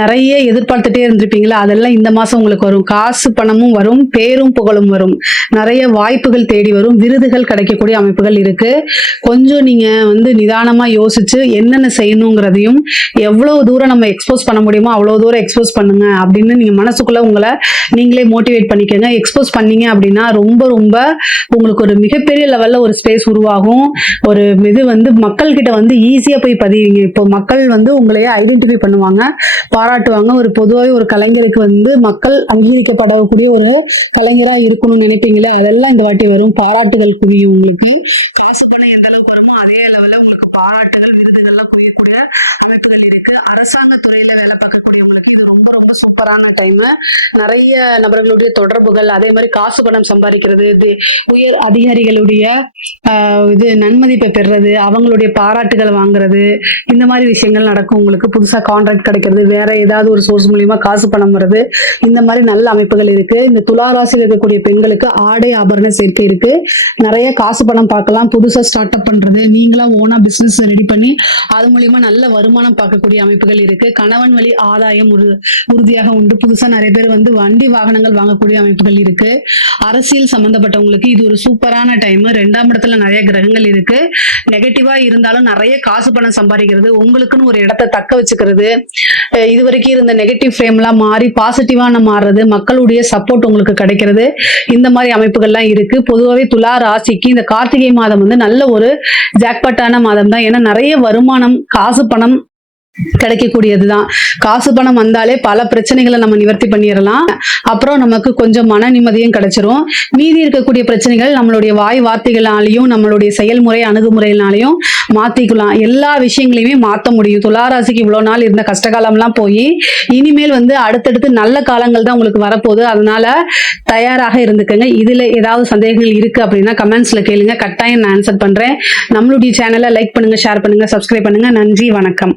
நிறைய எதிர்பார்த்துட்டே இருந்திருப்பீங்களா, அதெல்லாம் இந்த மாசம் உங்களுக்கு வரும். காசு பணமும் வரும், பேரும் புகழும் வரும், நிறைய வாய்ப்புகள் தேடி வரும், விருதுகள் கிடைக்கக்கூடிய அமைப்புகள் இருக்கு. கொஞ்சம் நீங்க நிதானமா யோசிச்சு என்னென்ன செய்யணுங்கிறதையும் எவ்வளவு தூரம் நம்ம எக்ஸ்போஸ் பண்ண முடியுமோ அவ்வளவு தூரம் எக்ஸ்போஸ் பண்ணுங்க அப்படின்னு நீங்க மனசுக்குள்ள உங்களை நீங்களே மோட்டிவேட் பண்ணிக்கோங்க. எக்ஸ்போஸ் பண்ணீங்க அப்படின்னா ரொம்ப ரொம்ப உங்களுக்கு ஒரு மிகப்பெரிய லெவல்ல ஒரு ஸ்பேஸ் உருவாகும். ஒரு இது மக்கள் கிட்ட ஈஸியா போய் பதிவீங்க. இப்போ மக்கள் உங்களையே ஐடென்டிஃபை பண்ணுவாங்க, பாராட்டுவாங்க. ஒரு பொதுவாக ஒரு கலைஞருக்கு மக்கள் அங்கீகரிக்கப்படக்கூடிய ஒரு கலைஞரா இருக்கணும்னு நினைப்பீங்களே, அதெல்லாம் இந்த வாட்டி வரும். பாராட்டுகள் குவியும். உங்களுக்கு காசு பணம் எந்த அளவுக்கு வருமோ அதே அளவுல உங்களுக்கு பாராட்டுகள் விருதுகள்லாம் குவியக்கூடிய அமைப்புகள் இருக்கு. அரசாங்க துறையில வேலை பார்க்கக்கூடியவங்களுக்கு இது ரொம்ப ரொம்ப சூப்பரான டைம். நிறைய நபர்களுடைய தொடர்புகள், அதே மாதிரி காசு பணம் சம்பாதிக்கிறது, உயர் அதிகாரிகளுடைய இது நன்மதிப்பை பெறுறது, அவங்களுடைய பாராட்டுகள் வாங்குறது, இந்த மாதிரி விஷயங்கள் நடக்கும். உங்களுக்கு புதுசா கான்ட்ராக்ட் கிடைக்கிறது, வேற ஏதாவது ஒரு சோர்ஸ் மூலியமா காசு பணம் வருது, இந்த மாதிரி நல்ல அமைப்புகள் இருக்கு. இந்த துலா ராசியில் இருக்கக்கூடிய பெண்களுக்கு ஆடை ஆபரண சேர்க்கை இருக்கு. நிறைய காசு பணம் பார்க்கலாம். புதுசா ஸ்டார்ட் அப் பண்றது, நீங்களா ஓனா பிசினஸ் ரெடி பண்ணி அது மூலியமா நல்ல வருமானம் பார்க்கக்கூடிய அமைப்புகள் இருக்கு. கணவன் வழி ஆதாயம் உறுதியாக உண்டு. புதுசா நிறைய பேர் வண்டி வாகனங்கள் வாங்கக்கூடிய அமைப்புகள் இருக்கு. அரசியல் சம்பந்தப்பட்டவங்களுக்கு இது ஒரு சூப்பரான டைம். 2ஆம் இடத்துல நிறைய கிரகங்கள் இருக்கு. நெகட்டிவா இருந்தாலும் நிறைய காசு பணம் சம்பாதிக்கிறது, உங்களுக்குன்னு ஒரு இடத்தை தக்க வச்சுக்கிறது, இதுவரைக்கும் இருந்த நெகட்டிவ் ஃப்ரேம்லாம் மாறி பாசிட்டிவான மாறுறது, மக்களுடைய சப்போர்ட் உங்களுக்கு கிடைக்கிறது, இந்த மாதிரி அமைப்புகள்லாம் இருக்கு. பொதுவாகவே துலா ராசிக்கு இந்த கார்த்திகை மாதம் நல்ல ஒரு ஜாக்பாட்டான மாதம் தான். ஏன்னா நிறைய வருமானம், காசு பணம் கிடைக்கக்கூடியதுதான். காசு பணம் வந்தாலே பல பிரச்சனைகளை நம்ம நிவர்த்தி பண்ணிடலாம். அப்புறம் நமக்கு கொஞ்சம் மன நிம்மதியும் கிடைச்சிரும். மீதி இருக்கக்கூடிய பிரச்சனைகள் நம்மளுடைய வாய் வார்த்தைகளாலையும் நம்மளுடைய செயல்முறை அணுகுமுறையினாலையும் மாத்திக்கலாம். எல்லா விஷயங்களையுமே மாற்ற முடியும். துளாராசிக்கு இவ்வளவு நாள் இருந்த கஷ்டகாலம்லாம் போய் இனிமேல் அடுத்தடுத்து நல்ல காலங்கள் தான் உங்களுக்கு வரப்போகுது. அதனால தயாராக இருந்துக்கங்க. இதுல ஏதாவது சந்தேகங்கள் இருக்கு அப்படின்னா கமெண்ட்ஸ்ல கேளுங்க, கட்டாயம் நான் ஆன்சர் பண்றேன். நம்மளுடைய சேனலை லைக் பண்ணுங்க, ஷேர் பண்ணுங்க, சப்ஸ்கிரைப் பண்ணுங்க. நன்றி, வணக்கம்.